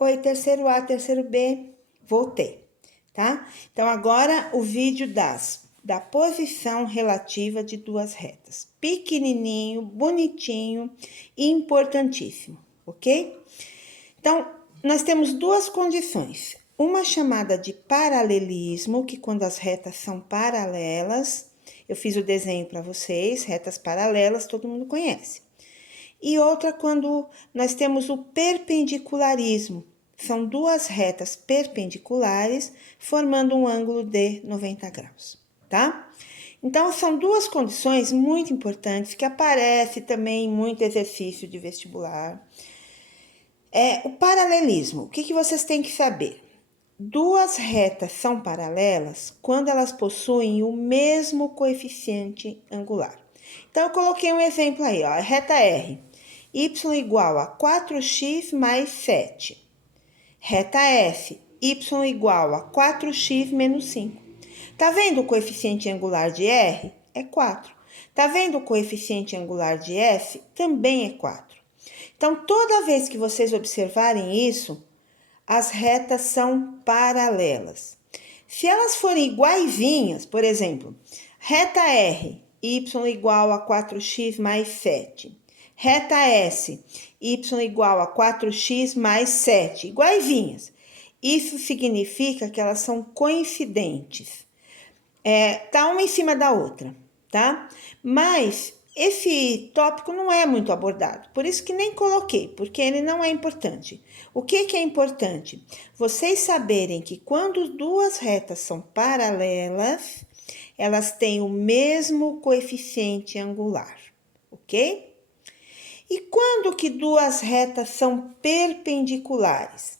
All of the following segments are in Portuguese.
Oi, terceiro A, terceiro B, voltei, tá? Então, agora o vídeo da posição relativa de duas retas. Pequenininho, bonitinho e importantíssimo, ok? Então, nós temos duas condições. Uma chamada de paralelismo, que quando as retas são paralelas, eu fiz o desenho para vocês, retas paralelas, todo mundo conhece. E outra quando nós temos o perpendicularismo. São duas retas perpendiculares formando um ângulo de 90 graus, tá? Então, são duas condições muito importantes que aparecem também em muito exercício de vestibular. O paralelismo, o que vocês têm que saber? Duas retas são paralelas quando elas possuem o mesmo coeficiente angular. Então, eu coloquei um exemplo aí, ó, a reta R, y igual a 4x mais 7. Reta F, y igual a 4x menos 5. Tá vendo o coeficiente angular de R? É 4. Tá vendo o coeficiente angular de F? Também é 4. Então, toda vez que vocês observarem isso, as retas são paralelas. Se elas forem iguaizinhas, por exemplo, reta R, y igual a 4x mais 7. Reta S, y igual a 4x mais 7, iguaizinhas. Isso significa que elas são coincidentes. Tá uma em cima da outra, tá? Mas esse tópico não é muito abordado, por isso que nem coloquei, porque ele não é importante. O que é importante? Vocês saberem que quando duas retas são paralelas, elas têm o mesmo coeficiente angular, ok? E quando que duas retas são perpendiculares?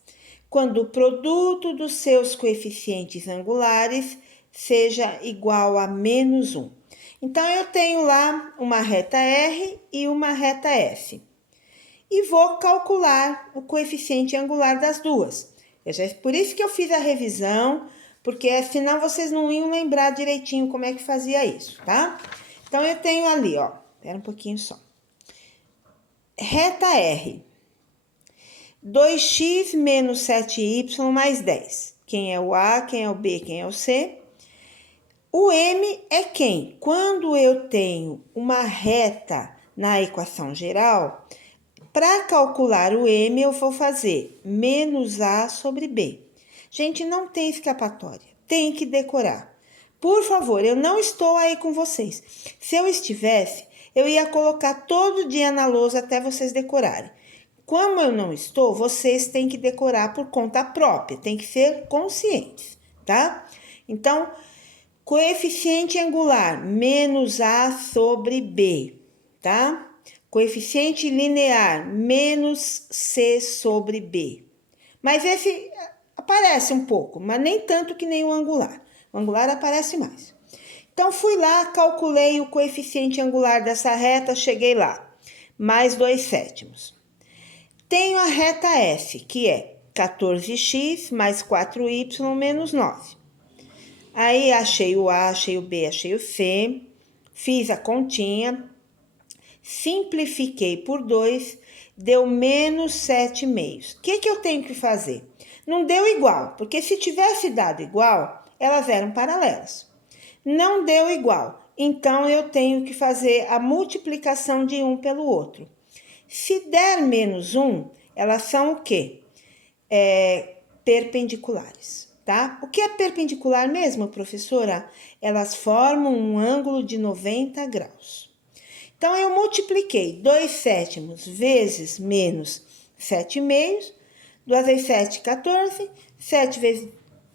Quando o produto dos seus coeficientes angulares seja igual a menos 1. Então, eu tenho lá uma reta R e uma reta F. E vou calcular o coeficiente angular das duas. Por isso que eu fiz a revisão, porque senão vocês não iam lembrar direitinho como é que fazia isso, tá? Então, eu tenho ali, ó, espera um pouquinho só. Reta R, 2x menos 7y mais 10. Quem é o A, quem é o B, quem é o C? O M é quem? Quando eu tenho uma reta na equação geral, para calcular o M, eu vou fazer menos A sobre B. Gente, não tem escapatória, tem que decorar. Por favor, eu não estou aí com vocês. Se eu estivesse, eu ia colocar todo dia na lousa até vocês decorarem. Como eu não estou, vocês têm que decorar por conta própria, tem que ser conscientes, tá? Então, coeficiente angular, menos A sobre B, tá? Coeficiente linear, menos C sobre B. Mas esse aparece um pouco, mas nem tanto que nem o angular. O angular aparece mais. Então, fui lá, calculei o coeficiente angular dessa reta, cheguei lá. Mais 2 sétimos. Tenho a reta F, que é 14x mais 4y menos 9. Aí, achei o A, achei o B, achei o C. Fiz a continha. Simplifiquei por 2, deu menos 7/2. O que eu tenho que fazer? Não deu igual, porque se tivesse dado igual, elas eram paralelas. Não deu igual, então eu tenho que fazer a multiplicação de um pelo outro. Se der menos 1, elas são o quê? Perpendiculares, tá? O que é perpendicular mesmo, professora? Elas formam um ângulo de 90 graus. Então, eu multipliquei 2 sétimos vezes menos 7/2. 2 vezes 7, 14. 7 vezes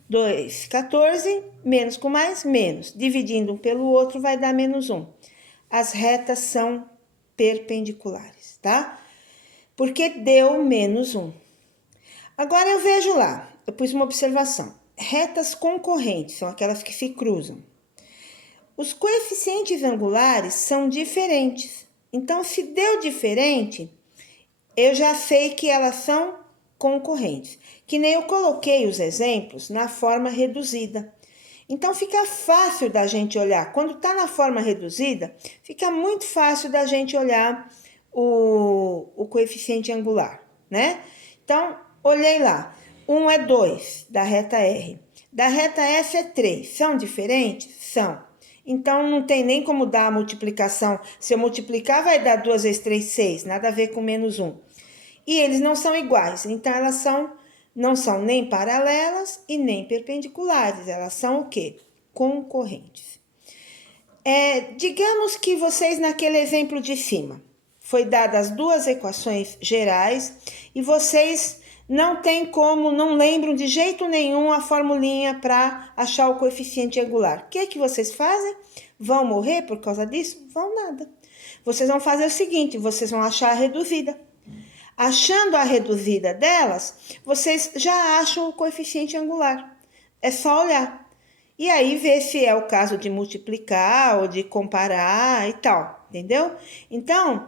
2, 14. Menos com mais, menos. Dividindo um pelo outro vai dar menos 1. As retas são perpendiculares, tá? Porque deu menos 1. Agora, eu vejo lá, eu pus uma observação. Retas concorrentes são aquelas que se cruzam. Os coeficientes angulares são diferentes. Então, se deu diferente, eu já sei que elas são concorrentes. Que nem eu coloquei os exemplos na forma reduzida. Então, fica fácil da gente olhar. Quando está na forma reduzida, fica muito fácil da gente olhar o coeficiente angular, né? Então, olhei lá, 1 é 2 da reta R, da reta F é 3, são diferentes? São. Então, não tem nem como dar a multiplicação. Se eu multiplicar, vai dar 2 vezes 3, 6, nada a ver com menos 1. E eles não são iguais, então elas não são nem paralelas e nem perpendiculares, elas são o quê? Concorrentes. Digamos que vocês, naquele exemplo de cima, foi dadas as duas equações gerais e vocês não lembram de jeito nenhum a formulinha para achar o coeficiente angular. O que vocês fazem? Vão morrer por causa disso? Vão nada. Vocês vão fazer o seguinte, vocês vão achar a reduzida. Achando a reduzida delas, vocês já acham o coeficiente angular. É só olhar. E aí ver se é o caso de multiplicar ou de comparar e tal, entendeu? Então,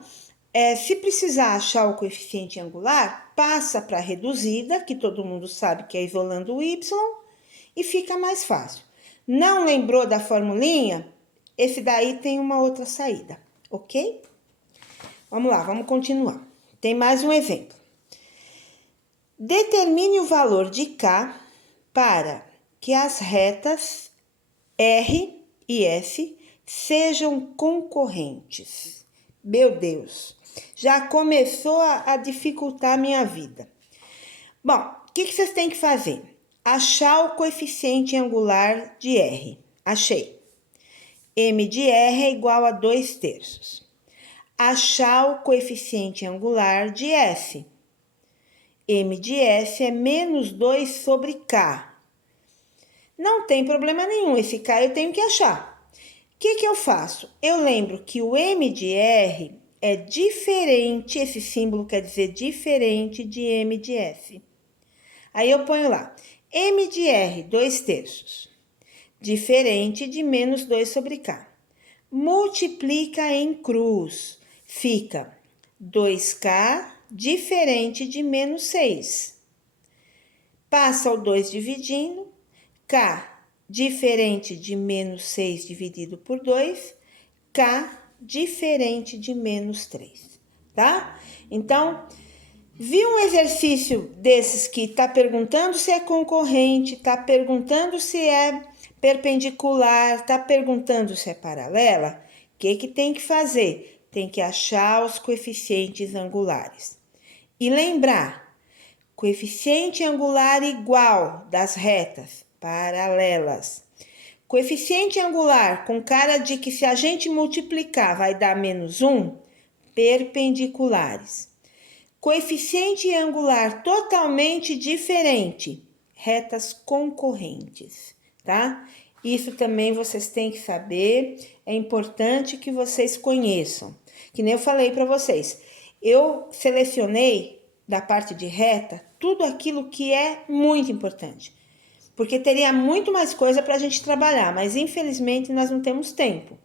se precisar achar o coeficiente angular, passa para a reduzida, que todo mundo sabe que é isolando o y, e fica mais fácil. Não lembrou da formulinha? Esse daí tem uma outra saída, ok? Vamos lá, vamos continuar. Tem mais um exemplo. Determine o valor de K para que as retas R e S sejam concorrentes. Meu Deus, já começou a dificultar a minha vida. Bom, o que vocês têm que fazer? Achar o coeficiente angular de R. Achei. M de R é igual a 2/3. Achar o coeficiente angular de S. M de S é menos 2 sobre K. Não tem problema nenhum, esse K eu tenho que achar. O que eu faço? Eu lembro que o M de R é diferente, esse símbolo quer dizer diferente de M de S. Aí eu ponho lá, M de R, 2/3, diferente de menos 2 sobre K. Multiplica em cruz, fica 2K diferente de menos 6. Passa o 2 dividindo, K diferente de menos 6 dividido por 2, K diferente de menos 3, tá? Então, viu um exercício desses que tá perguntando se é concorrente, tá perguntando se é perpendicular, tá perguntando se é paralela? O que tem que fazer? Tem que achar os coeficientes angulares. E lembrar, coeficiente angular igual das retas paralelas. Coeficiente angular com cara de que se a gente multiplicar vai dar menos 1, perpendiculares. Coeficiente angular totalmente diferente, retas concorrentes, tá? Isso também vocês têm que saber, é importante que vocês conheçam. Que nem eu falei para vocês, eu selecionei da parte de reta tudo aquilo que é muito importante. Porque teria muito mais coisa para a gente trabalhar, mas infelizmente nós não temos tempo.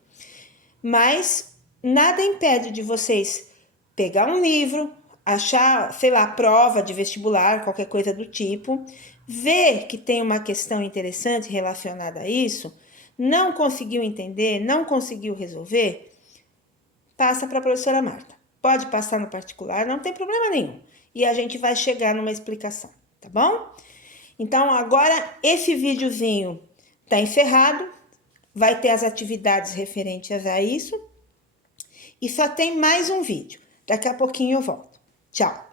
Mas nada impede de vocês pegar um livro, achar, sei lá, prova de vestibular, qualquer coisa do tipo, ver que tem uma questão interessante relacionada a isso, não conseguiu entender, não conseguiu resolver, passa para a professora Marta. Pode passar no particular, não tem problema nenhum. E a gente vai chegar numa explicação, tá bom? Então, agora esse videozinho tá encerrado, vai ter as atividades referentes a isso. E só tem mais um vídeo. Daqui a pouquinho eu volto. Tchau!